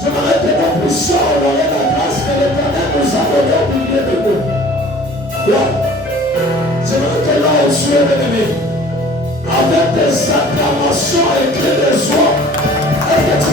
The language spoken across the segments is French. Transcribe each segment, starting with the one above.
J'aimerais que nous puissions honorer la grâce que l'Éternel nous a donnée au milieu de nous. J'aimerais que là où tu es bien-aimé, avec des acclamations et cris de joie, et que tu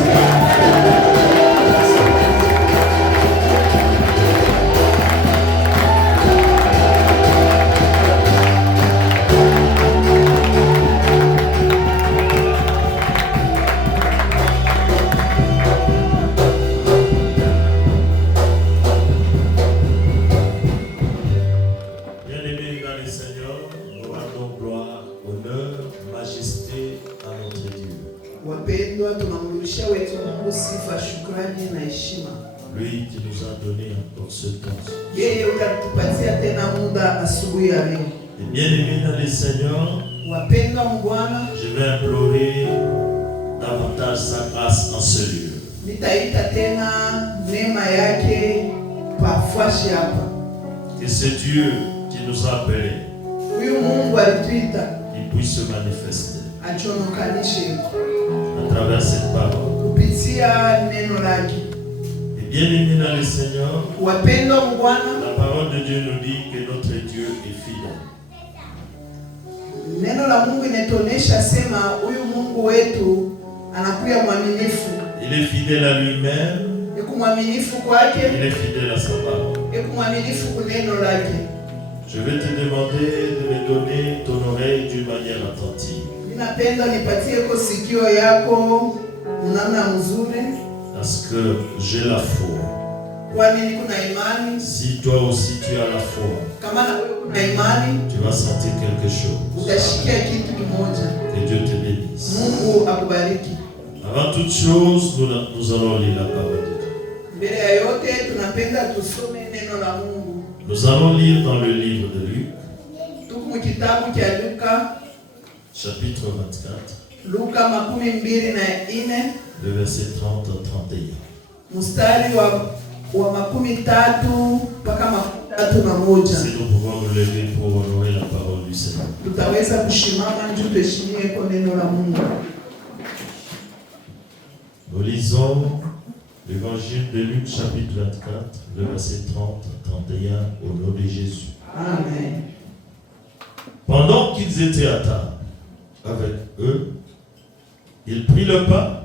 lui qui nous a donné encore ce temps. Et bien aimé dans le Seigneur, je vais implorer davantage sa grâce en ce lieu. Que ce Dieu qui nous a appelés, il puisse se manifester à travers cette parole. Et bien aimé dans le Seigneur, la parole de Dieu nous dit que notre Dieu est fidèle. Il est fidèle à lui-même. Il est fidèle à sa parole. Je vais te demander de me donner ton oreille d'une manière attentive. Parce que j'ai la foi. Si toi aussi tu as la foi, tu vas sentir quelque chose. Que Dieu te bénisse. Avant toute chose, nous allons lire la parole de Dieu. Nous allons lire dans le livre de Luc, chapitre 24. Le verset 30 à 31. Si nous pouvons nous lever pour honorer la parole du Seigneur. Nous lisons l'évangile de Luc, chapitre 24, le verset 30 à 31, au nom de Jésus. Amen. Pendant qu'ils étaient à table avec eux, il prit le pain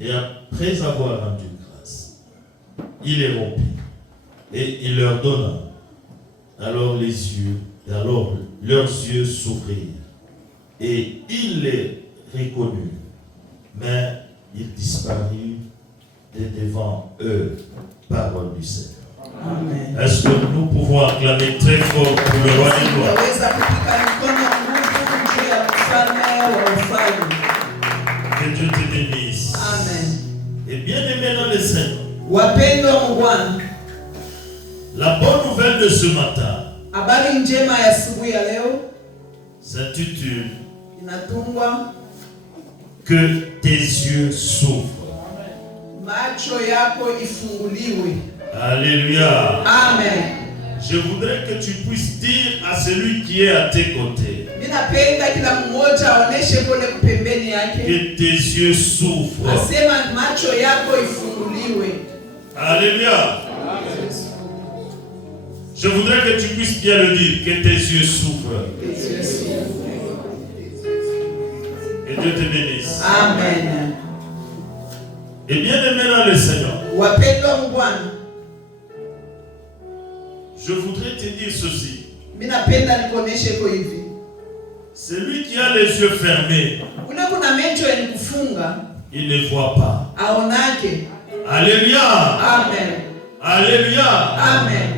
et après avoir rendu grâce, il les rompit et il leur donna. Alors leurs yeux s'ouvrirent et il les reconnut, mais il disparut de devant eux. Parole du Seigneur. Amen. Est-ce que nous pouvons acclamer très fort pour le roi des gloires? Que Dieu te bénisse. Amen. Et bien aimé dans le Seigneur, la bonne nouvelle de ce matin s'intitule que tes yeux s'ouvrent. Alléluia. Amen. Je voudrais que tu puisses dire à celui qui est à tes côtés que tes yeux s'ouvrent. Alléluia. Je voudrais que tu puisses bien le dire, que tes yeux s'ouvrent. Que Dieu te bénisse. Amen. Et bien aimé dans le Seigneur, je voudrais te dire ceci. Celui qui a les yeux fermés, il ne voit pas. Alléluia. Amen. Alléluia. Amen.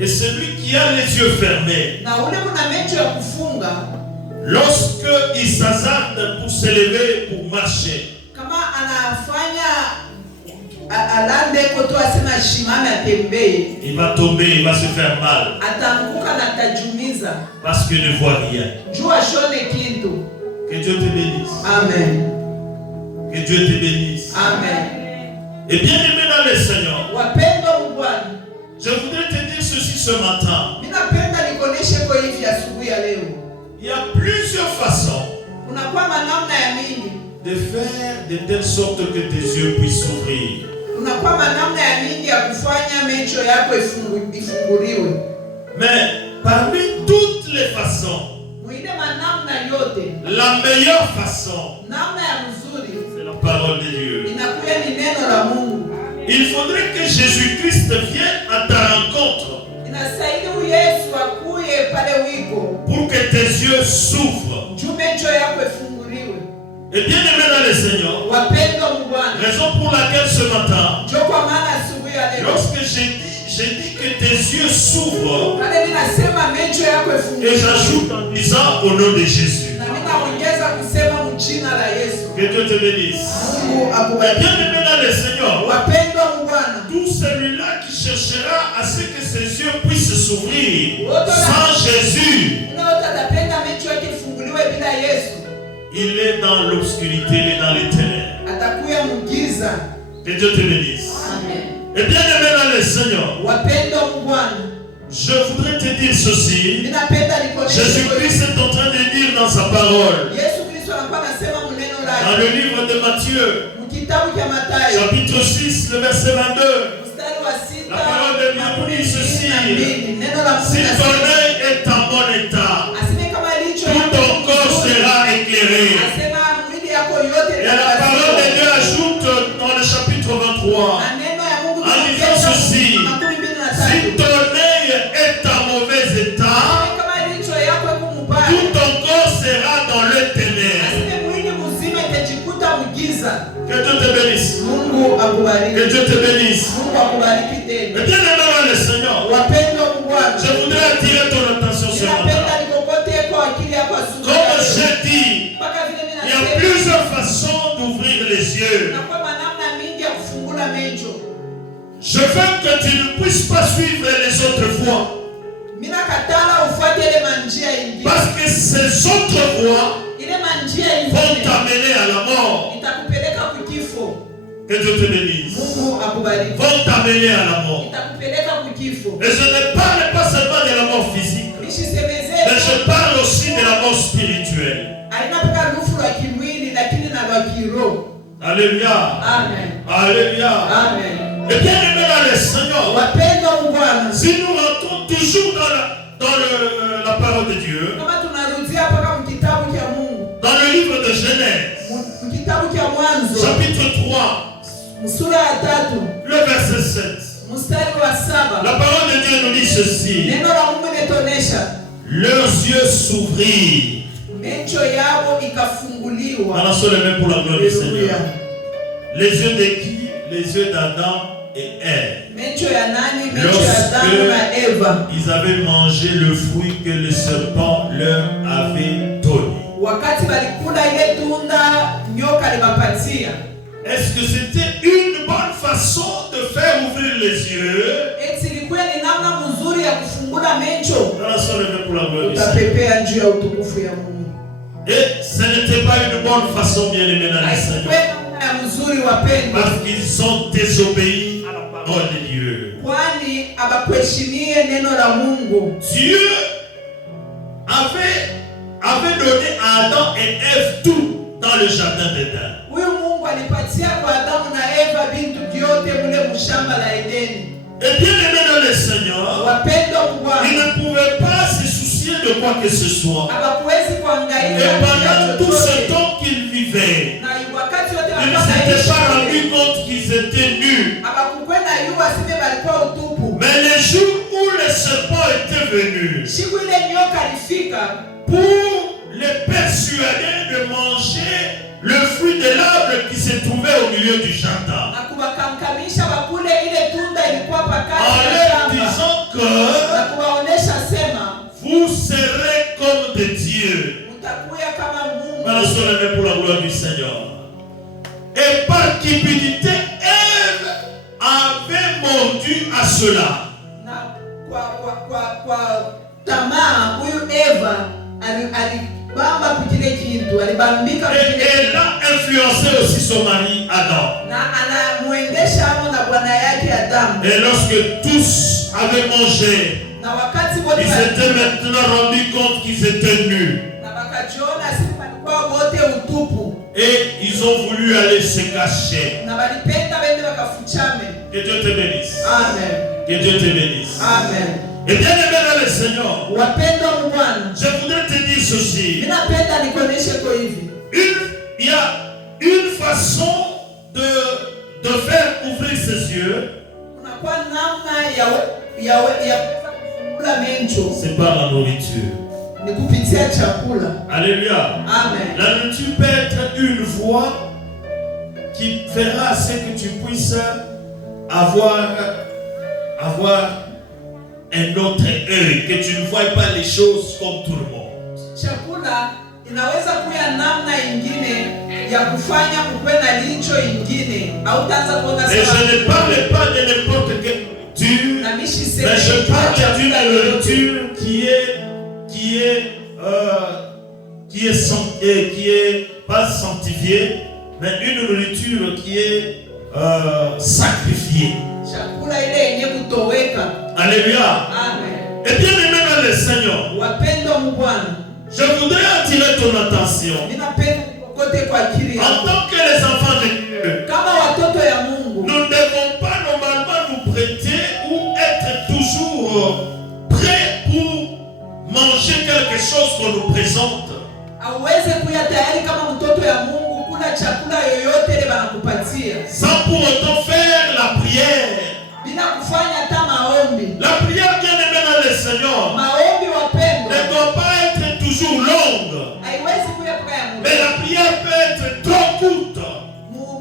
Et celui qui a les yeux fermés, lorsque il s'hasarde pour se lever, pour marcher, il va tomber, il va se faire mal. Parce qu'il ne voit rien. Que Dieu te bénisse. Amen. Que Dieu te bénisse. Amen. Et bien aimé dans le Seigneur, je voudrais te dire ceci ce matin. Il y a plusieurs façons de faire de telle sorte que tes yeux puissent s'ouvrir. Unakuwa namna ya mingi ya kufanya macho yako ifunguliwe. Mais parmi toutes les façons, Muide manamna yote, la meilleure façon, namna ya mzuri, c'est la parole de Dieu. inakuwa ni neno la Mungu. Il faudrait que Jésus-Christ vienne à ta rencontre Inastahili Yesu akuye pale wiko, pour que tes yeux s'ouvrent. juu macho yako ifunguliwe. Et bien aimé dans le Seigneur, Wapendwa Bwana, raison pour laquelle ce matin, njoo kwa maana asubuhi ya leo, lorsque j'ai dit que tes yeux s'ouvrent, pale ninasema macho yako et ifunguliwe, j'ajoute en disant au nom de Jésus. na mimi naongeza kusema mjina la Yesu. Que Dieu te bénisse. Mungu Et akubariki. bien aimé dans le Seigneur, Wapendwa Bwana, tout celui-là qui cherchera à ce que ses yeux puissent s'ouvrir sans Jésus, unaota atapenda macho yake ifunguliwe bila Yesu, il est dans l'obscurité, il est dans les ténèbres. atakuya mgiza. Que Dieu te bénisse. Amen. Et bien aimé dans le Seigneur, Wapendwa Bwana, je voudrais te dire ceci. ninapenda nikuoneshe Jésus-Christ est en train de dire dans sa parole, Yesu Kristo anakuwa anasema mneno dans lake le livre de Matthieu, mkitabu cha Mathayo chapitre 6, le verset 22. mstari wa 6, La parole de Dieu dit ceci: neno la Mungu si ton nasema, œil est en bon état, aseme kama licho tout ton corps sera éclairé. asema mwili yako yote Et la parole de Dieu ajoute dans le chapitre 23, na neno ya Mungu en disant ceci: si 23 ton œil est en mauvais état, kama licho yako iko mubaya tout ton corps sera dans le ténèbre. aseme mwili mzima itajikuta mgiza. Que Dieu te bénisse. Mungu Que akubariki. Dieu te bénisse. Mungu akubariki Et tena. bien aimé dans le Seigneur, Wapendwa Bwana, je voudrais attirer ton attention sur ninapenda matin. nikokote kwa akili yako asubuhi. Comme j'ai dit, Mpaka vile mimi il y a nasema plusieurs façons d'ouvrir les yeux. na kwa namna mingi ya kufungula macho. Je veux que tu ne puisses pas suivre les autres voies. Mimi nakatala ufuate ile manjia ingine. Parce que ces autres voies Ile manjia vont ingine t'amener à la mort. itakupeleka kukifo. Que Dieu te bénisse. Mungu akubariki. Vont t'amener à la mort. Itakupeleka kukifo. Et je ne parle pas seulement de la mort physique, mais Nishisemezee je parle aussi de la mort spirituelle. aina paka lufu la kimwili lakini na la kiroho. Alléluia. Amen. Alléluia. Amen. Et bien aimé dans le Seigneur, Wapendwa Bwana, si nous rentrons toujours dans la parole de Dieu, kama tunarudia paka mkitabu cha Mungu, dans le livre de Genèse, mkitabu cha Mwanzo, chapitre 3, sura ya 3, le verset 7, mstari wa 7. la parole de Dieu nous dit ceci: Neno la Mungu linatuonesha leurs yeux s'ouvrirent. macho yao ikafunguliwa. Allons les mains pour la gloire du Seigneur. Haleluya. Les yeux de qui? Les yeux d'Adam et Ève. Macho ya nani? Macho ya Adamu na Eva. Ils avaient mangé le fruit que le serpent leur avait donné. Wakati walikula ile tunda nyoka libapatia. Est-ce que c'était une bonne façon de faire ouvrir les yeux? Eti ilikuwa ni namna nzuri ya kufungula macho. Allons les mains pour la gloire du Seigneur. Utapepea juu ya utukufu ya Mungu. Et ce n'était pas une bonne façon, bien aimé dans le Seigneur, Ya mzuri wapendwa, parce qu'ils ont désobéi à la parole de Dieu. kwani abakuheshimie neno la Mungu. Dieu avait donné à Adam et Ève tout dans le jardin d'Éden. Huyu Mungu alipatia kwa Adamu na Eva vitu vyote mule mshamba la Edeni. Et bien aimé dans le Seigneur, Wapendwa ils Bwana, ne pouvaient pas se soucier de quoi que ce soit. hawakuwezi Et kuangalia pendant tout ce temps qu'ils vivaient, na wakati wote ils ne walikuwa s'étaient pas naishi, rendus compte qu'ils étaient nus. hawakukwenda yua sime walikuwa utupu. Mais le jour où le serpent était venu Siku ile nyoka alifika pour les persuader de manger le fruit de l'arbre qui se trouvait au milieu du jardin, na kuwakankamisha wakule ile tunda ilikuwa en pakati ya leur shamba, disant na que kuwaonesha sema vous serez comme des dieux. utakuya kama Mungu. Balançons les mains pour la gloire du Seigneur. Et par cupidité, Ève avait mordu à cela. Na kwa tamaa huyu Eva alibamba kukile kitu, alibambika Et kukile elle kitu. a influencé aussi son mari Adam. Na anamuendesha hapo na bwana yake Adamu. Et lorsque tous avaient mangé, Na wakati wote ils s'étaient maintenant rendus compte qu'ils étaient nus. na wakajiona sisi walikuwa wote utupu. Et ils ont voulu aller se cacher. na balipenda bende bakafichame. Que Dieu te bénisse. Amen. Que Dieu te bénisse. Amen. Et bien aimé dans le Seigneur, Wapendwa mu Bwana, je voudrais te dire ceci. ninapenda nikuoneshe kwa hivi. Il y a une façon de faire ouvrir ses yeux. Kunakuwa namna ya kufungula macho. C'est par la nourriture. Ni kupitia chakula. Alléluia. Amen. La nourriture peut être une voie qui fera ce que tu puisses avoir un autre œil, que tu ne vois pas les choses comme tout le monde. Chakula inaweza kuwa namna ingine ya kufanya kuwe na licho ingine au utaanza kuona Mais je ne parle pas de n'importe quelle nourriture, na mishi mais je parle d'une nourriture qui est pas sanctifiée, mais une nourriture qui est sacrifiée. chakula ile yenye kutoweka. Alléluia. Amen. Et bien aimé dans le Seigneur, Wapendwa mu Bwana, je voudrais attirer ton attention. ninapenda kote kwa akili En yako. tant que les enfants de Dieu, Kama watoto ya Mungu, nous ne devons pas normalement nous prêter ou être toujours prêts pour manger quelque chose qu'on nous présente. auweze kuya tayari kama mtoto ya Mungu kula chakula yoyote ile banakupatia. Sans pour autant faire la prière. Bila kufanya hata maombi. La prière bien aimée dans le Seigneur Maombi wapendwa, ne doit pas être toujours longue. haiwezi kuya kwa ya Mungu. Mais la prière peut être trop courte.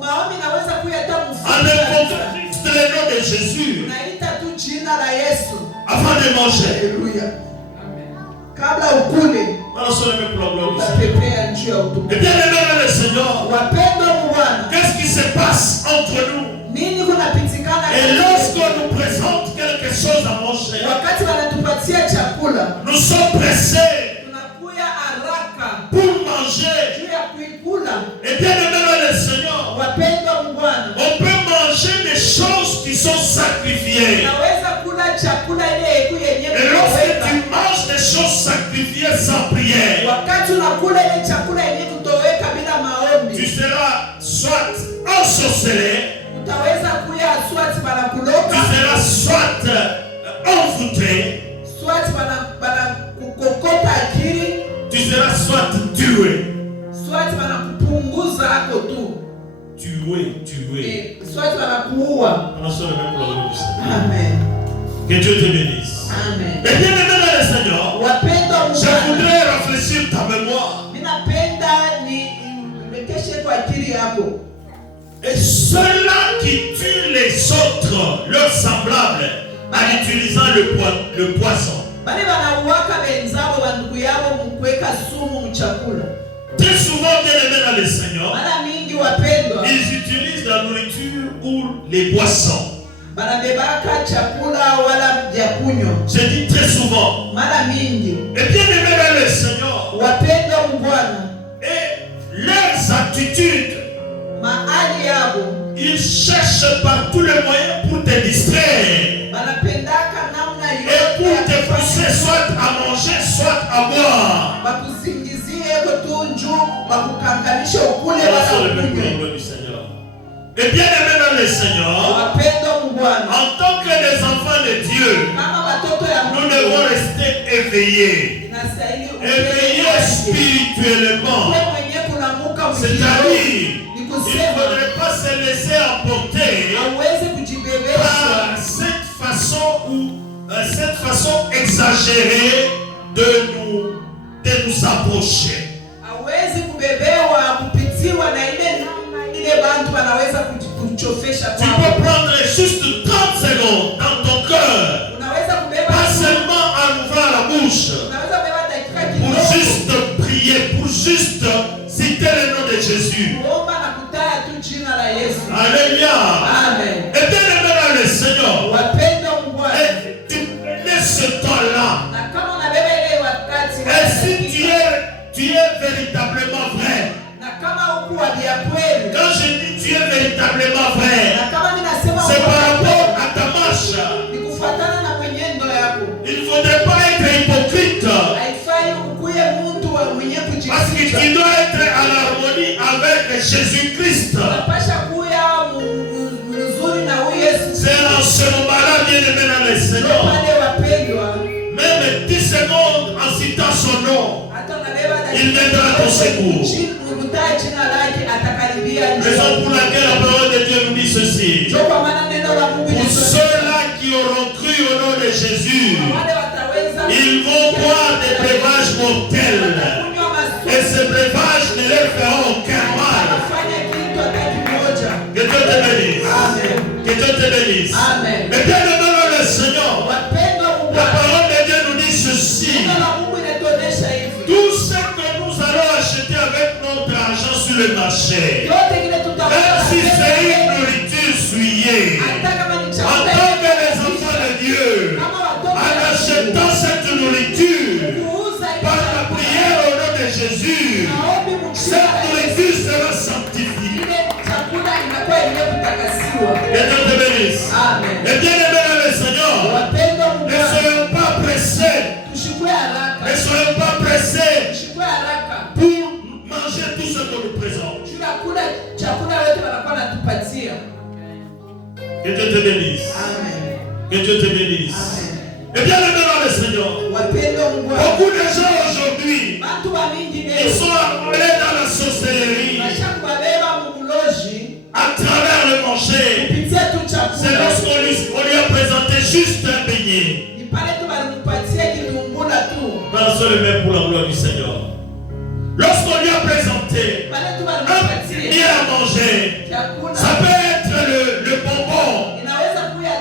Maombi naweza kuya hata En invoquant juste le nom de Jésus unaita tu jina la Yesu. avant de manger. Haleluya. Kabla ukule, Alors, sur le même pour la gloire du Seigneur. unapepea njia ya utukufu. Et bien aimé dans le Seigneur, Wapendwa mu Bwana, qu'est-ce qui se passe entre nous? nini kunapitikana Et kati lorsqu'on yetu? nous présente quelque chose à manger, Wakati wanatupatia chakula, nous sommes pressés tunakuya haraka pour manger. juu ya kuikula. Et bien aimé dans le Seigneur, Wapendwa mu Bwana, on peut manger des choses qui sont sacrifiées. unaweza kula chakula ile yeku yenye Et lorsque kutoweka. tu manges des choses sacrifiées sans prière, Wakati unakula ile chakula yenye kutoweka bila tu maombi, seras soit ensorcelé, utaweza kuya swati tu banakuloka, seras soit envoûté, swati bana kukokota akili, tu seras soit tué. swati banakupunguza hako tu, Tué. swati banakuua. On a sur le même pour la gloire du Seigneur. Amen. Que Dieu te bénisse. Amen. Et bien aimé dans le Seigneur, Wapendwa mu je Bwana, voudrais rafraîchir ta mémoire. ninapenda nirekeshe kwa akili yako. Et ceux-là qui tuent les autres, leurs semblables, en utilisant le poisson. Bale banauwaka benzabo bandugu yabo mukuweka sumu mchakula. Très souvent, bien aimé dans le Seigneur, Mara mingi wapendwa, ils utilisent la nourriture ou les boissons. banabebaka chakula wala vya kunywa. Je dis très souvent. Mara mingi Et bien aimé dans le Seigneur, wapendwa mu Bwana, et leurs attitudes, mahali yabo ils cherchent par tous les moyens pour te distraire. banapendaka namna Et yote pour ya te pousser kufanya soit à manger, soit à boire. bakusingizie kotunju bakukanganisha ukule Alors, wala sur le même ukunywe. plan du Seigneur. Et bien aimé dans le Seigneur, Wapendwa mu Bwana, en tant que des enfants de Dieu, kama watoto ya nous devons Mungu rester éveillés. inastahili Éveillés spirituellement. wewe mwenyewe kunamuka C'est-à-dire, ni il ne kusema faudrait pas se laisser emporter hauwezi kujibebesha par cette façon exagérée de nous approcher. hauwezi kubebewa kupitiwa na ile bantu wanaweza kuchofesha Tu kwako. peux prendre juste 30 secondes dans ton cœur, Unaweza kubeba pas seulement en ouvrant la bouche, unaweza kubeba dakika pour kidogo juste prier, pour juste citer le nom de Jésus. kuomba na kutaya tu jina la Yesu. Alléluia. Amen. Et bien aimé dans le Seigneur, Wapendwa mu Bwana, et tu prenais ce temps-là. na kama unabeba ile wakati Et si tu es véritablement vrai, na kama huku wa vya kweli, quand je dis tu es véritablement vrai, na kama mimi nasema c'est uko par wa rapport kweli, à ta marche. ni kufuatana na mwenendo yako. Il ne faudrait pas être hypocrite, Haifai ukuye mtu wa mwenye parce que kujificha. tu dois être en harmonie avec Jésus-Christ. Unapasha kuya mzuri na huyu Yesu. C'est en ce moment-là, bien-aimé dans le Seigneur, Wale wapendwa, même 10 secondes en citant son nom, il viendra à ton secours. Raison pour laquelle la parole de Dieu nous dit ceci. Pour ceux-là qui auront cru au nom de Jésus, ils vont boire des breuvages mortels. Et ces breuvages ne leur feront aucun mal. Que Dieu te bénisse. Que Dieu te bénisse. Mais bien aimé le Seigneur, la parole de Dieu nous dit ceci. Tout ce que nous allons acheter avec notre argent sur le marché, même si c'est une nourriture souillée, en tant que les enfants de Dieu, en achetant cette nourriture, par la prière au nom de Jésus, cette nourriture sera sanctifiée. Que Dieu te bénisse. Et bien aimé dans le Seigneur, ne soyons pas pressés. Ne soyons pas pressés pour manger tout ce que nous présente. Que Dieu te bénisse. Que Dieu te bénisse. Et bien aimé dans le Seigneur, beaucoup de gens aujourd'hui, ils sont enrôlés dans la sorcellerie à travers le manger. C'est lorsqu'on lui a présenté juste un beignet. Dansons le même pour la gloire du Seigneur. Lorsqu'on lui a présenté un beignet à manger, ça peut être le bonbon.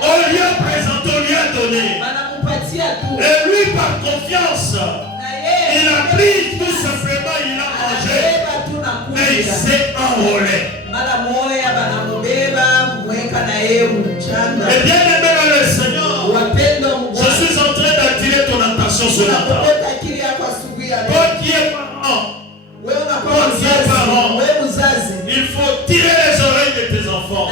On lui a présenté, on lui a donné. Et lui, par confiance, il a pris tout simplement, il a mangé. Mais il s'est enrôlé. Et bien aimé dans le Seigneur, je suis en train d'attirer ton attention ce matin. Toi qui es parent, il faut tirer les oreilles de tes enfants.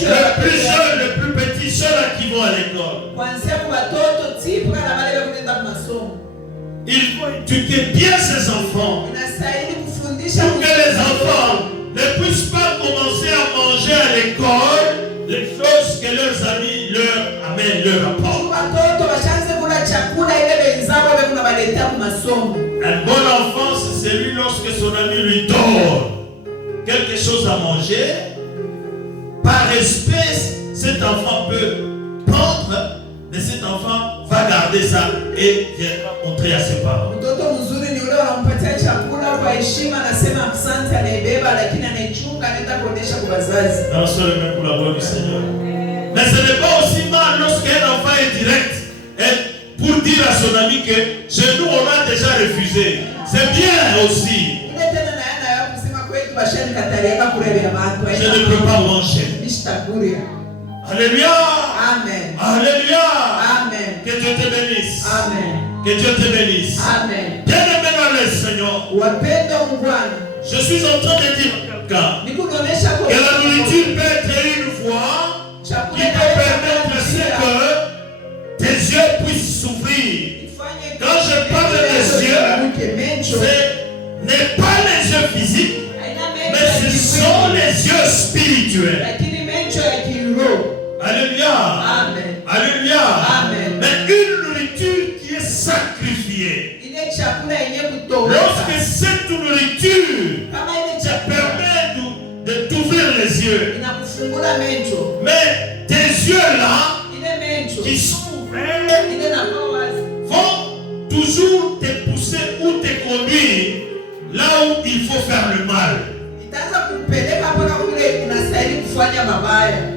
Le plus jeune, le plus petit, ceux-là qui vont à l'école. Il faut éduquer bien ses enfants pour que les enfants ne puissent pas commencer à manger à l'école les choses que leurs amis leur amènent, leur apportent. Un bon enfant, c'est celui lorsque son ami lui donne quelque chose à manger. Par respect, cet enfant peut prendre, mais cet enfant va garder ça et viendra montrer à ses parents. Non, c'est le même pour la gloire du Seigneur. Mais ce n'est pas aussi mal lorsqu'un enfant est direct et pour dire à son ami que chez nous on a déjà refusé. C'est bien aussi. Je ne peux pas manger. Alléluia. Amen. Alléluia. Amen. Que Dieu te bénisse. Amen. Que Dieu te bénisse. Amen. Bien-aimé dans le Seigneur, je suis en train de dire à quelqu'un que la nourriture peut être une voie qui peut permettre que tes yeux puissent s'ouvrir. Quand je parle des yeux, ce n'est pas les yeux physiques, mais ce sont les yeux spirituels. Alléluia. Amen. Alléluia. Amen. Mais une nourriture qui est sacrifiée. Lorsque cette nourriture te permet de t'ouvrir les yeux, mais tes yeux là, qui sont ouverts, vont toujours te pousser ou te conduire là où il faut faire le mal.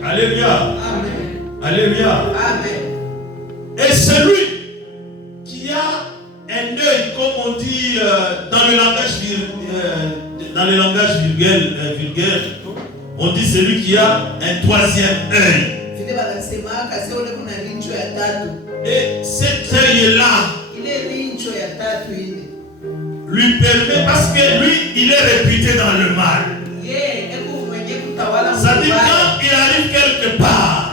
Alléluia. Amen. Alléluia. Amen. Et celui qui a un œil, comme on dit dans le langage vulgaire, on dit celui qui a un troisième œil. Et cet œil-là lui permet, parce que lui, il est réputé dans le mal. Ça dit quand il arrive quelque part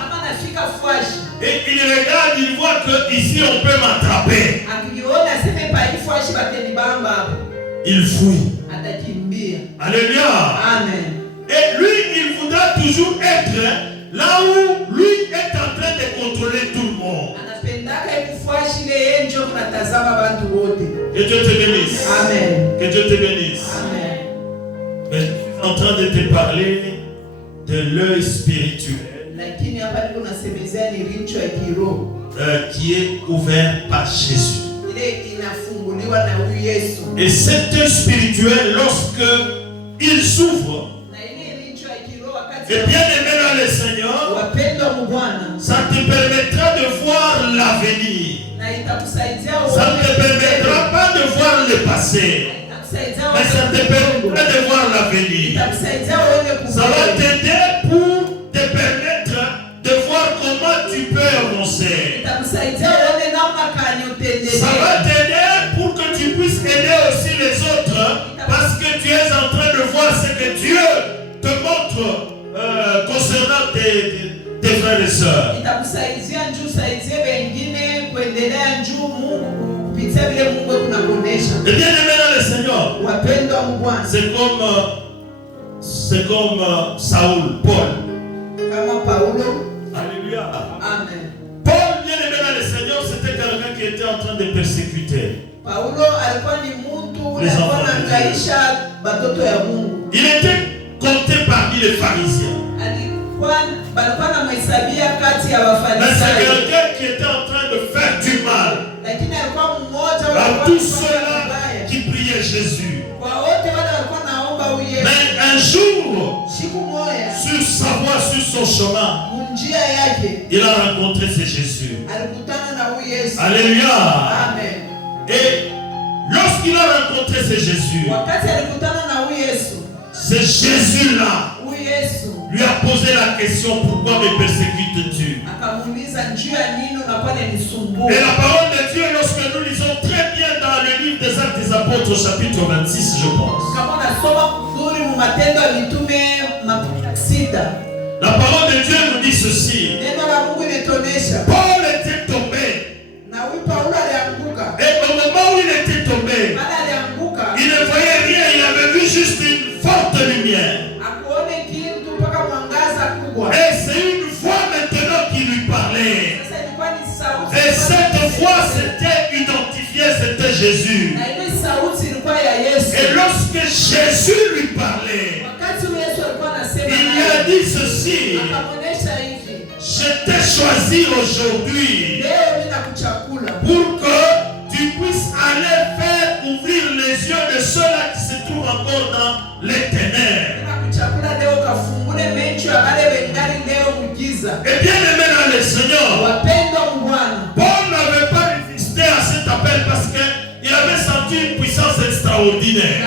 et il regarde, il voit que ici on peut m'attraper. Il fuit. Alléluia. Amen. Et lui, il voudra toujours être là où lui est en train de contrôler tout le monde. Que Dieu te bénisse. Amen. Que Dieu te bénisse. Amen. Mais je suis en train de te parler de l'œil spirituel qui est ouvert par Jésus. Et cet œil spirituel, lorsque il s'ouvre, et bien aimé dans le Seigneur, ça te permettra de voir l'avenir. Ça ne te permettra pas de voir le passé, mais ça te permettra de voir l'avenir. Ça va t'aider pour te permettre de voir comment tu peux avancer. Ça va t'aider pour que tu puisses aider aussi les autres, parce que tu es en train de voir ce que Dieu te montre concernant tes frères et sœurs. Et bien aimé dans le Seigneur, c'est comme Saoul, Paul. Alléluia. Amen. Paul, bien aimé dans le Seigneur, c'était quelqu'un qui était en train de persécuter les enfants de Dieu. Il était compté parmi les pharisiens. Mais c'est quelqu'un qui était en train de faire du mal à tous ceux-là qui priaient Jésus. Mais un jour, sur sa voie, sur son chemin, il a rencontré ce Jésus. Alléluia. Et lorsqu'il a rencontré ce Jésus, ce Jésus-là lui a posé la question: pourquoi me persécutes-tu? Et la parole de Dieu, lorsque nous lisons très bien dans le livre des Actes des Apôtres, chapitre 26, je pense. La parole de Dieu nous dit ceci: Paul était tombé. Et au moment où il était tombé, il ne voyait rien, il avait vu juste une forte lumière. Et c'est une voix maintenant qui lui parlait. Et cette voix s'était identifiée, c'était Jésus. Et lorsque Jésus lui parlait, il lui a dit ceci: je t'ai choisi aujourd'hui pour que tu puisses aller faire ouvrir les yeux de ceux-là qui se trouvent encore dans les ténèbres. Et bien aimé dans le Seigneur, Paul n'avait pas résisté à cet appel parce qu'il avait senti une puissance extraordinaire.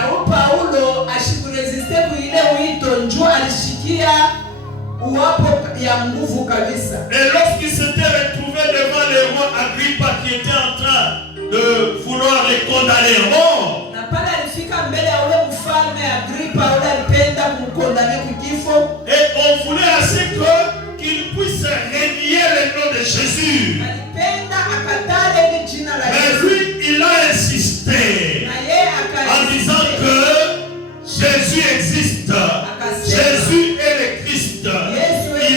Et lorsqu'il s'était retrouvé devant le roi Agrippa qui était en train de vouloir les condamner à mort, et on voulait assez qu'il puisse renier le nom de Jésus. Mais lui, il a insisté en disant que Jésus existe. Jésus est le Christ. Il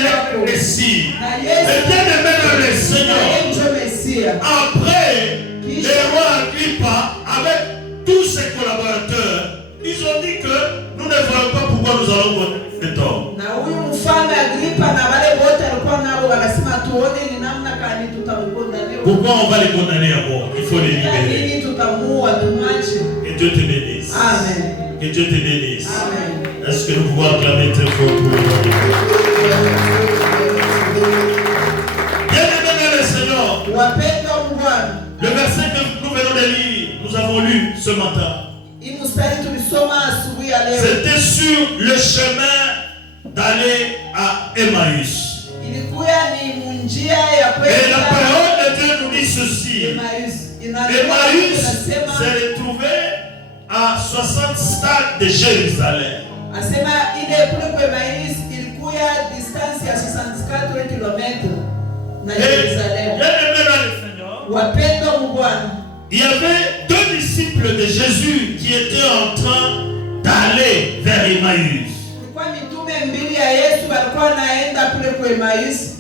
est le Messie. Et bien aimé dans le Seigneur, après, le roi Agrippa, avec tous ses collaborateurs, ils ont dit que nous ne voyons pas pourquoi nous allons condamner cet homme. Pourquoi on va les condamner à mort? Il faut les libérer. Que Dieu te bénisse. Amen. Que Dieu te bénisse. Amen. Est-ce que nous pouvons acclamer très fort pour le nom de Dieu? Bien-aimé dans le Seigneur, le verset que nous venons de lire, nous avons lu ce matin, c'était sur le chemin d'aller à Emmaüs. Et la parole de Dieu nous dit ceci: Emmaüs s'est retrouvé à 60 stades de Jérusalem. Il y avait deux disciples de Jésus qui étaient en train d'aller Emmaüs.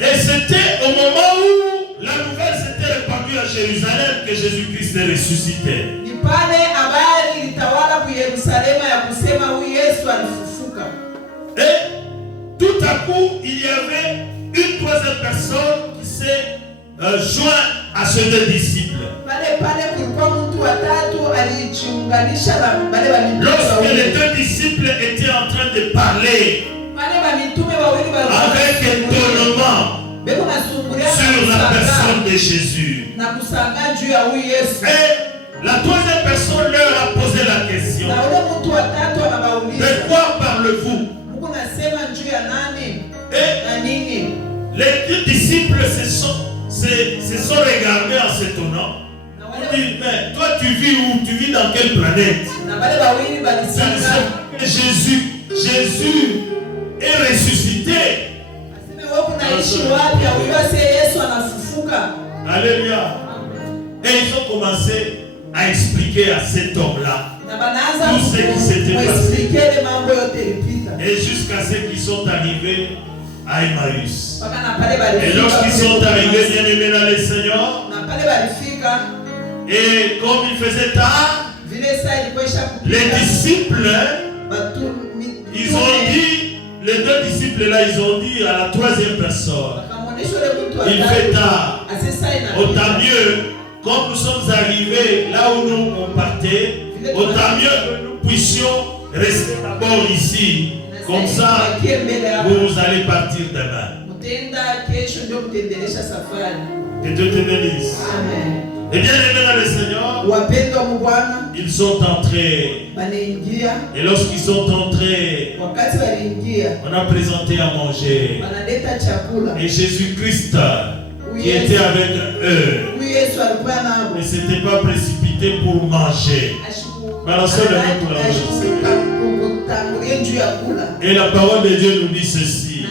Et c'était au moment où la nouvelle s'était répandue à Jérusalem que Jésus-Christ est ressuscité. Et tout à coup, il y avait une troisième personne qui s'est joint à ces deux disciples. Lorsque les deux disciples étaient en train de parler avec étonnement sur la personne de Jésus, et la troisième personne leur a posé la question: de quoi parlez-vous? Et les deux disciples se sont regardés en s'étonnant. On dit: mais toi tu vis où? Tu vis dans quelle planète? Jésus est ressuscité. Alléluia. Et ils ont commencé à expliquer à cet homme-là tout ce qui s'était passé. Et jusqu'à ce qu'ils sont arrivés à Emmaüs. Et lorsqu'ils sont arrivés, bien aimés dans le Seigneur, et comme il faisait tard, les disciples, ils ont dit, les deux disciples là, ils ont dit à la troisième personne: il fait tard, autant mieux, comme nous sommes arrivés là où nous on partait, autant mieux que nous puissions rester d'abord ici. Comme ça, vous allez partir demain. Que Dieu te bénisse. Amen. Et bien aimés dans le Seigneur, ils sont entrés. Et lorsqu'ils sont entrés, on a présenté à manger. Et Jésus-Christ, qui était avec eux, ne s'était pas précipité pour manger. Et la parole de Dieu nous dit ceci.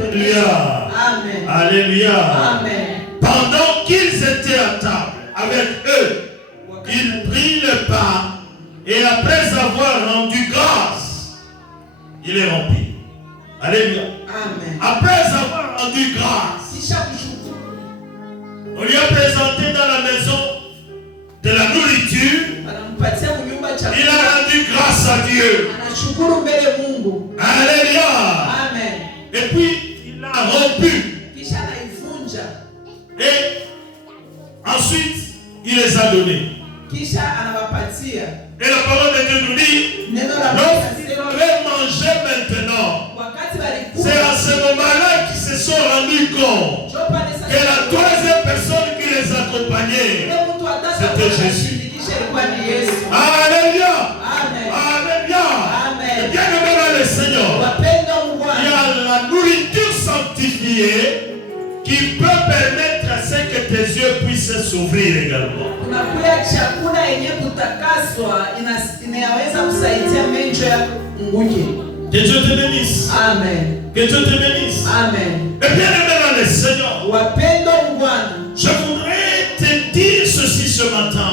Alléluia. Amen. Alléluia. Amen. Pendant qu'ils étaient à table avec eux, il prit le pain et après avoir rendu grâce, il est rempli. Alléluia. Amen. Après avoir rendu grâce, on lui a présenté dans la maison de la nourriture. Il a rendu grâce à Dieu. Alléluia. Amen. Et puis il a rompu. Et ensuite il les a donnés. Et la parole de Dieu nous dit, lorsqu'ils avaient mangé maintenant, c'est à ce moment-là qu'ils se sont rendus compte que la troisième personne qui les accompagnait, c'était Jésus. Alléluia. Alléluia. Et bien aimé dans le Seigneur, il y a la nourriture sanctifiée qui peut permettre à ce que tes yeux puissent s'ouvrir également. Que Dieu te bénisse. Amen. Que Dieu te bénisse. Amen. Et bien aimé dans le Seigneur, je voudrais te dire ceci ce matin.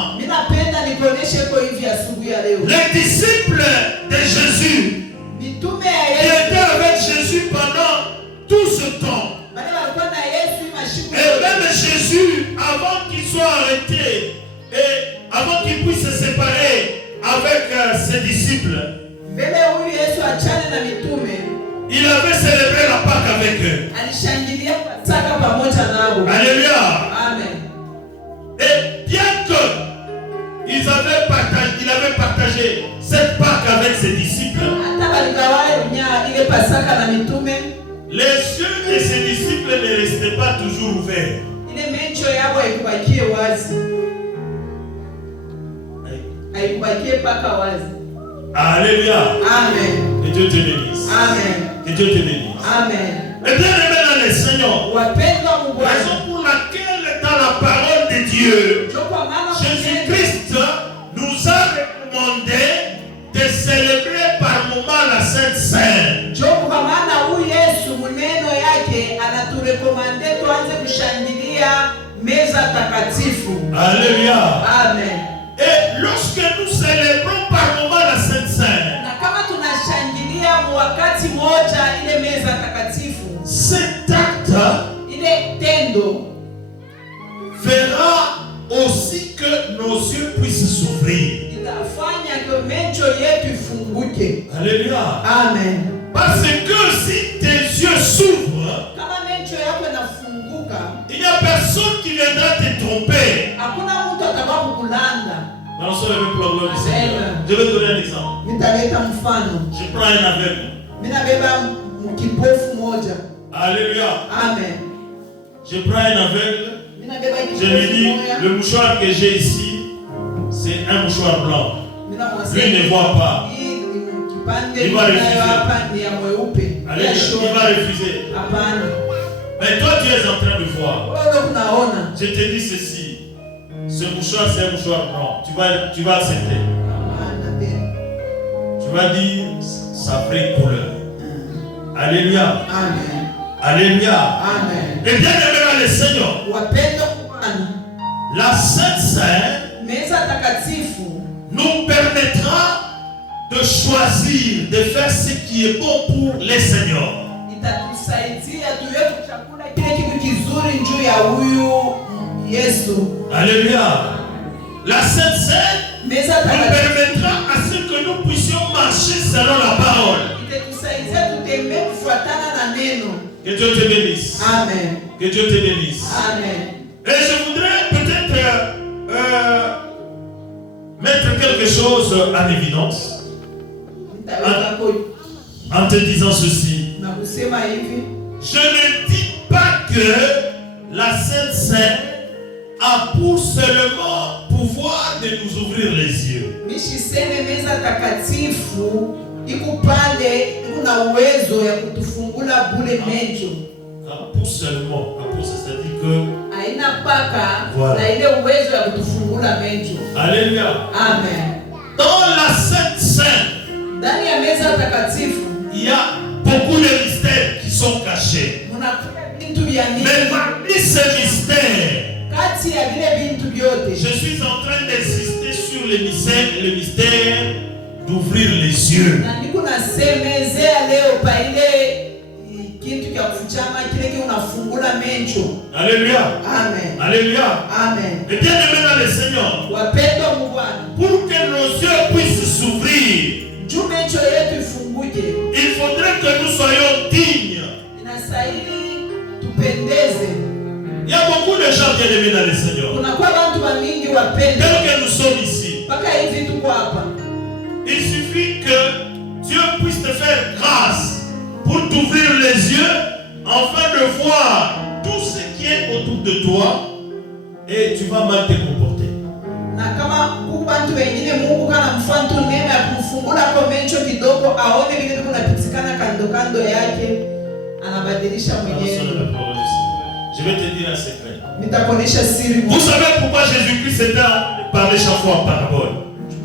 Les disciples de Jésus qui étaient avec Jésus pendant tout ce temps, et même Jésus, avant qu'il soit arrêté et avant qu'il puisse se séparer avec ses disciples, il avait célébré la Pâque avec eux. Alléluia. Amen. Et bien que il avait partagé cette Pâque avec ses disciples, les yeux de ses disciples ne restaient pas toujours ouverts. Alléluia. Amen. Que Dieu te bénisse. Amen. Que Dieu te bénisse. Amen. Et bien aimé dans le Seigneur, raison pour laquelle dans la parole de Dieu, Jésus-Christ nous a recommandé de célébrer par moment la Sainte Seine. Alléluia. Amen. Et lorsque nous célébrons par moment la Sainte Seine, wanashangilia wakati moja ile meza takatifu. Cet acte Ile tendo fera aussi que nos yeux puissent s'ouvrir. itafanya kwa macho yetu ifunguke. Alléluia. Amen. Parce que si tes yeux s'ouvrent, Kama macho yako inafunguka, il n'y a personne qui viendra te tromper. hakuna mtu atakayekulanda. Dans le même problème du Seigneur. Je vais donner un exemple. Nitaleta mfano. Je prends un aveugle. Mimi nabeba kipofu moja. Alléluia. Amen. Je prends un aveugle. Mimi nabeba Je lui kipofu dis, moja. le mouchoir que j'ai ici, c'est un mouchoir blanc. Mimi Lui ne voit pas. Kipande Il va refuser. ninayo hapa ni ya mweupe. Alléluia. Il va refuser. Hapana. Mais toi, tu es en train de voir. Wewe unaona. Je te dis ceci. Ce mouchoir, c'est un mouchoir blanc. Tu vas accepter. Hapana tena. Tu vas dire sa vraie couleur. Alléluia. Amen. Alléluia. Amen. Et bien aimé dans le Seigneur, Wapendwa Bwana, la Sainte Seine meza takatifu nous permettra de choisir, de faire ce qui est bon pour les seigneurs. itatusaidia tuwe kuchakula kile kitu kizuri juu ya huyu Yesu. Alléluia. La Sainte Seine Meza nous takatifu permettra à ce que nous puissions marcher selon la parole. itatusaidia tutembee kufuatana na neno. Que Dieu te bénisse. Amen. Que Dieu te bénisse. Amen. Et je voudrais peut-être mettre quelque chose en évidence Nitaweka en te disant ceci. na kusema hivi, Je ne dis pas que la Sainte Seine a pour seulement pouvoir de nous ouvrir les yeux. nishiseme meza takatifu ikupande ikuna uwezo ya kutufungula bule macho. Pour seulement, pour c'est-à-dire que Haina mpaka Voilà. na ile uwezo ya kutufungula macho. Alléluia. Amen. Dans la Sainte Seine, Ndani ya meza takatifu il y a beaucoup de mystères qui sont cachés. mnakuta vitu vya Mais nini. parmi ces mystères, Kati ya vile vitu vyote je suis en train d'insister sur le mystère d'ouvrir les yeux. na niko nasemezea leo pa ile kitu cha kuchama kile kile unafungula macho. Alléluia. Amen. Alléluia. Amen. Et bien aimé dans le Seigneur, Wapendwa mu Bwana, pour que nos yeux puissent s'ouvrir, juu macho yetu ifunguke, il faudrait que nous soyons dignes. inastahili tupendeze. Il y a beaucoup de gens bien aimés dans le Seigneur. Kunakuwa watu wa mingi wapende Tel que nous sommes ici, mpaka hivi tuko hapa. il suffit que Dieu puisse te faire grâce pour t'ouvrir les yeux afin de voir tout ce qui est autour de toi et tu vas mal te comporter. Na kama huku watu wengine Mungu kana mfano tu neema ya kumfungula kwa macho kidogo aone vile kunapitikana kando kando yake, anabadilisha mwenyewe. Je vais te dire un secret. Nitakuonesha siri Vous moja. savez pourquoi Jésus-Christ était en parler chaque fois en parabole?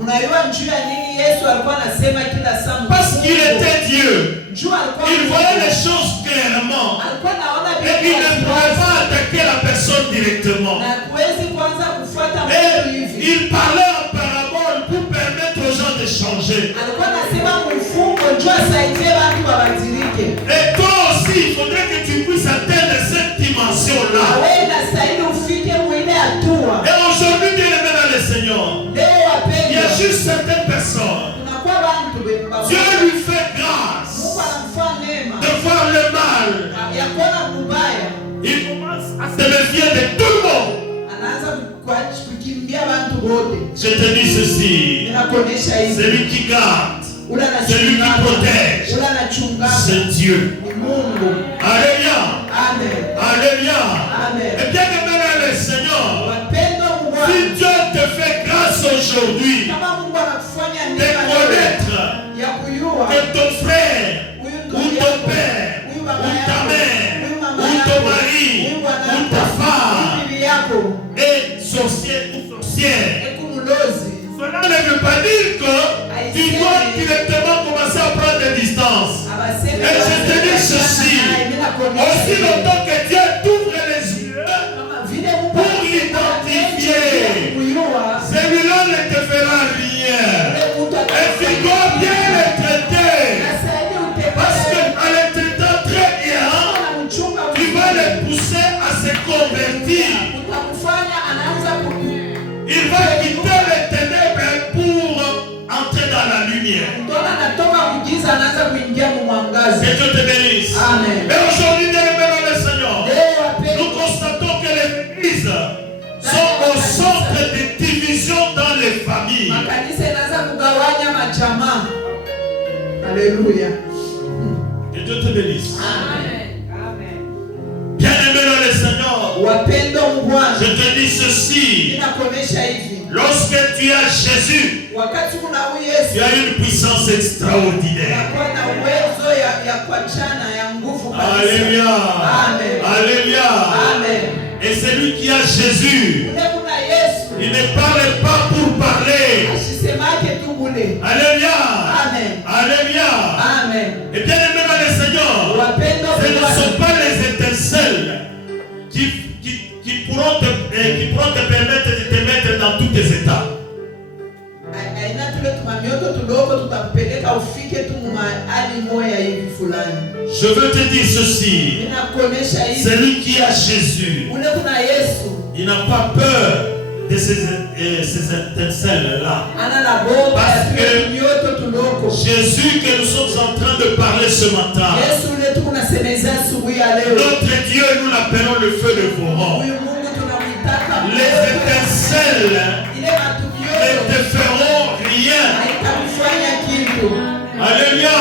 Unajua njuu ya nini Yesu alikuwa anasema kila saa? Parce qu'il était Dieu. Njuu alikuwa Il voyait les choses clairement. alikuwa anaona Et il ne vitu pouvait pas attaquer la personne directement. na kuwezi kwanza kufuata mtu Et hivi. il parlait en parabole pour permettre aux gens de changer. Alikuwa anasema mfungo njoo asaidie watu wabadilike. Et toi aussi, il faudrait que tu puisses atteindre cette dimension-là. Wewe inastahili ufike mwile hatua. Et aujourd'hui, bien aimé dans le Seigneur, Leo il y a wapendwa, juste certaines personnes. tunakuwa watu Dieu lui fait grâce Mungu anamfanya neema de voir le mal. ya kuona kubaya, Il commence à se méfier de tout le monde. anaanza kukimbia watu wote. Je te dis ceci, Ninakuonesha hivi, celui qui garde, ule celui qui anachunga, protège, ule anachunga c'est Dieu. ni Mungu. Alléluia. Amen. Alléluia. Amen. Et bien aimé dans le Seigneur, Wapendwa mu si Bwana, Dieu te fait grâce aujourd'hui kama Mungu anakufanya de neema leo connaître ya kujua que ton frère huyu ou ndugu ton yako, père huyu ou baba ta yako, mère huyu ou mama ton yako, mari huyu ou bwana ta yako, femme huyu bibi yako, est sorcier ou sorcière, ekumulozi. cela ne veut pas dire que tu dois directement commencer à prendre des distances. Abaseme Et je te dis ceci, aussi longtemps que Dieu t'ouvre les yeux, kama vile Mungu pour l'identifier, celui-là ne te fera rien. Et tu dois bien le traiter giza anaanza kuingia mu mwangaza. Que Dieu te bénisse. Amen. Mais aujourd'hui, bien-aimés dans le Seigneur, nous constatons que les églises sont au centre des divisions dans les familles. Makanisa inaanza kugawanya majamaa. Alléluia. Que Dieu te bénisse. Amen. Bien-aimés dans le Seigneur, Wapendo Bwana, je te dis ceci. ninakuonesha hivi. Lorsque tu as Jésus, Wakati kuna huyu Yesu, tu as une puissance extraordinaire. unakuwa na uwezo ya kuachana ya nguvu kabisa. Alléluia. Amen. Alléluia. Amen. Et celui qui a Jésus, Ule kuna Yesu, il ne parle pas pour parler. asisemake tu bule. Alléluia. Amen. Alléluia. Amen. Et bien aimé dans le Seigneur, Wapendo ce ne Bwana, sont pas les étincelles qui pourront te permettre de te mettre dans tous tes états. aina tule tumamioto tudogo tutakupeleka ufike tu mahali moya hivi fulani. Je veux te dire ceci. Ninakuonesha hivi. Celui qui a Jésus, Ule kuna Yesu, il n'a pas peur de ces étincelles-là. ana na boga Parce ya que tule mioto tudogo. Jésus que nous sommes en train de parler ce matin, Yesu ule tukunasemeza asubuhi ya leo. notre Dieu, nous l'appelons le feu de Voron. Huyu Mungu tunamwitaka Les étincelles ile matumioto ne te feront rien. haitakufanya kitu. Alléluia.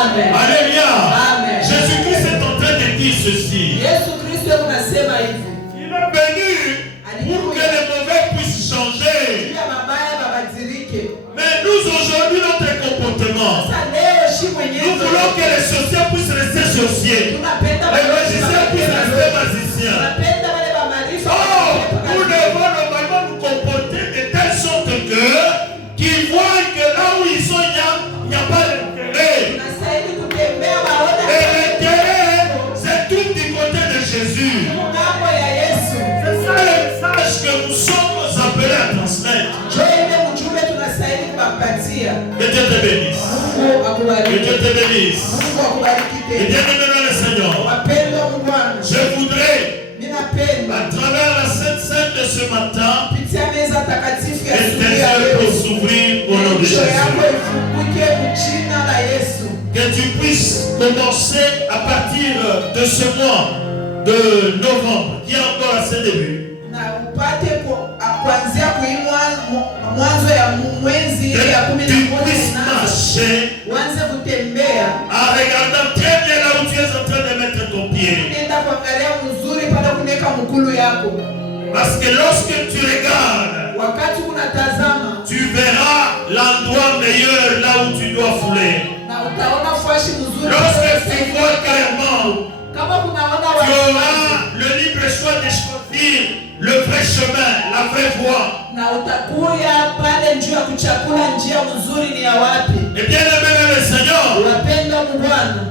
Amen. Alléluia. Amen. Jésus-Christ est en train de dire ceci. Yesu Kristo kunasema hivi. Il est venu pour que les mauvais puissent changer. Bila mabaya babadilike. Mais nous aujourd'hui, notre comportement, Sasa leo shi mwenyewe nous voulons que les sorciers puissent rester sorciers. tunapenda Les magiciens puissent rester magiciens. tunapenda wale ba maarifa. Oh, nous devons normalement nous comporter de telle sorte que qu'ils voient que là où ils sont, il n'y a pas d'intérêt. Tunastahili kutembea waona Et l'intérêt, c'est tout du côté de Jésus. ngambo ya Yesu. C'est ça le message que nous sommes appelés à transmettre. Jo ile mjumbe tunastahili kumpatia. Que Dieu te bénisse. Mungu Que akubariki. Dieu te bénisse. Mungu akubariki Et tena. bien aimé dans le Seigneur, Wapendwa Bwana, je voudrais, ninapenda à travers la Sainte Seine de ce matin, kupitia meza takatifu ya que tes asubuhi ya yeux leo. puissent s'ouvrir au nom de Macho yako Jésus. ifunguke mjina la Yesu. Que tu puisses commencer à partir de ce mois de novembre, qui est encore à ses débuts, Na upate kuanzia kuimwa mwanzo ya mwezi que ya 11 tu puisses marcher uanze kutembea. en regardant très bien là où tu es en train de mettre ton pied. Nenda kuangalia mzuri pale kuneka mkulu yako. Parce que lorsque tu regardes, Wakati unatazama tu verras l'endroit meilleur là où tu dois fouler. na utaona fashi mzuri. Lorsque tu vois clairement, Kama kunaona tu watu auras le libre choix de choisir le vrai chemin, la vraie voie. na utakuya pale njia ya kuchakula njia mzuri ni ya wapi. Et bien aimé le Seigneur, Wapendwa Bwana,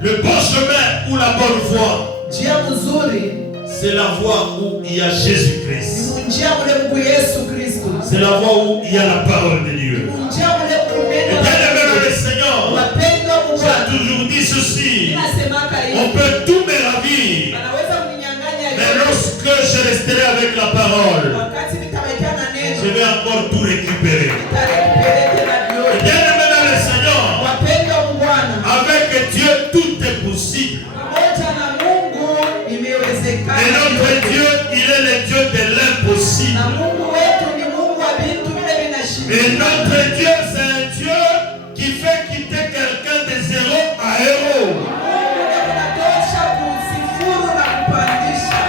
le bon chemin ou la bonne voie, njia mzuri c'est la voie où il y a Jésus-Christ. ni njia mule Mungu Yesu Kristo. C'est la voie où il y a la parole de Dieu. Njia mule Et kuneno. bien aimé le Seigneur, Wapendwa j'ai Bwana, toujours dit ceci. nasemaka On hivi. peut tout me ravir, Anaweza kuninyang'anya mais yote. lorsque je resterai avec la parole, Wakati nitabakia na je neno, vais encore tout récupérer. nitarepeleke na Et vyote. bien aimé le Seigneur, Wapendwa Bwana, avec Dieu tout est possible. pamoja na Mungu imewezekana. Et notre yote. Dieu, il est le Dieu de l'impossible. Na Mungu wetu ni Mungu wa vitu vile Et vinashindikana. notre Dieu, c'est un Dieu qui fait quitter quelqu'un de zéro à héros. Mungu ndiye anatosha kusifuru na kupandisha.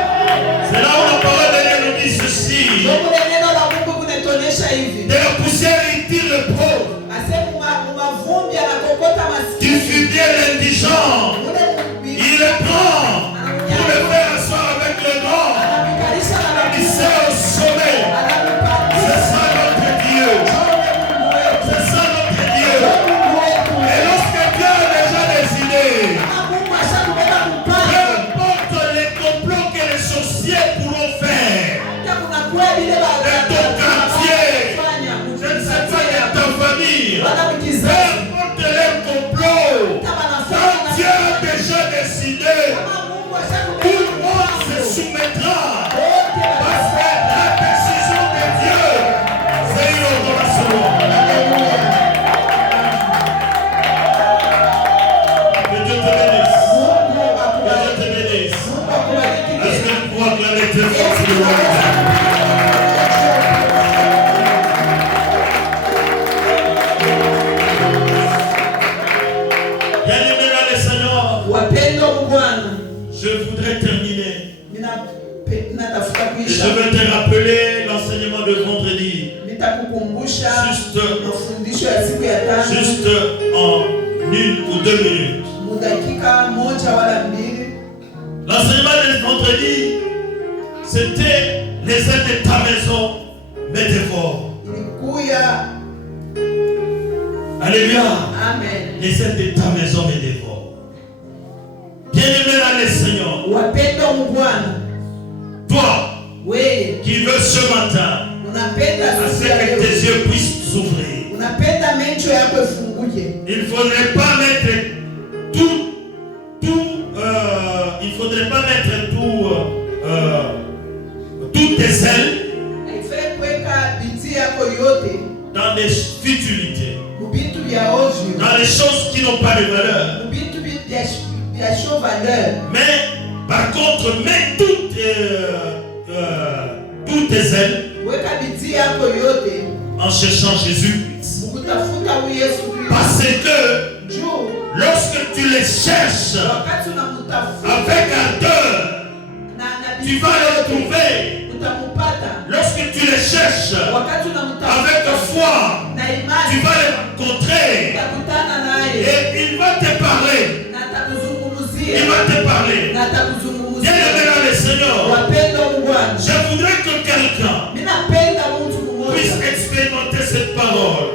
C'est là où la parole de Dieu nous dit ceci. Mungu ndiye neno la Mungu kunatonesha hivi. De la poussière, il tire le pauvre. Asema mavumbi anakokota Du maskini. fumier, l'indigent. Ule Il le prend pour le faire asseoir avec le grand. anamikalisha na Il sait au sommet. C'est ça notre Dieu. C'est ça notre Dieu. Et lorsque Dieu a déjà décidé, peu importe les complots que les sorciers pourront faire, de ton quartier, je ne sais pas, de ta famille, peu importe les complots, quand Dieu Bien-aimé dans le Seigneur, je voudrais terminer. Et je vais te rappeler l'enseignement de vendredi. Juste en 1 ou 2 minutes. L'enseignement de vendredi, c'était les ailes de ta maison me dévorent. Alléluia. Amen. Les ailes de ta maison me dévorent. Bien-aimé dans le Seigneur, toi qui veux ce matin, à ce que tes yeux puissent s'ouvrir, il ne faudrait pas mettre toutes tes ailes dans des futilités, dans les choses qui n'ont pas de valeur. Mais par contre, mets toutes tes ailes en cherchant Jésus-Christ. Parce que lorsque tu les cherches avec ardeur, tu vas les retrouver. Lorsque tu les cherches avec foi, tu vas les rencontrer. Et il va te parler. Il va te parler. Bien-aimé dans le Seigneur, je voudrais que quelqu'un puisse expérimenter cette parole.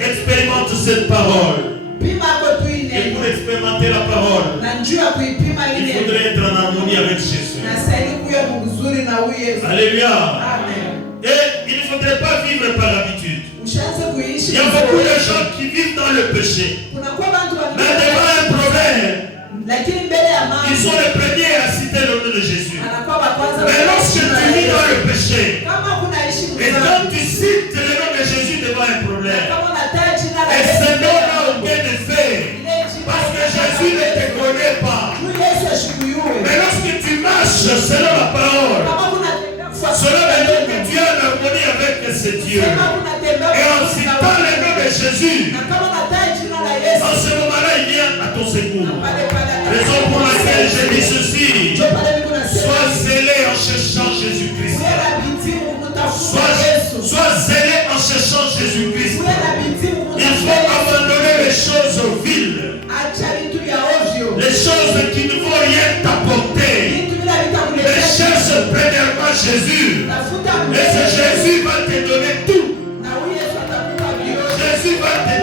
Expérimente cette parole. Et pour expérimenter la parole, il faudrait être en harmonie avec Jésus. Alléluia. Et il ne faudrait pas vivre par habitude. Il y a beaucoup de gens qui vivent dans le péché. Mais devant un problème, ils sont les premiers à citer le nom de Jésus. Mais lorsque tu vis dans le péché, et quand tu cites le nom de Jésus devant un problème, et ce nom n'a aucun effet, parce que Jésus ne te connaît pas. Mais lorsque tu marches selon la parole, cela veut dire que tu es en harmonie avec ce Dieu. Et en citant le nom de Jésus, en ce moment-là, il vient à ton secours. Raison pour laquelle je dis ceci: sois zélé en cherchant Jésus-Christ. Sois zélé en cherchant Jésus-Christ. Il faut abandonner les choses viles, les choses qui ne vont rien t'apporter. Mais cherche premièrement Jésus. Et ce Jésus va te donner tout. Jésus va te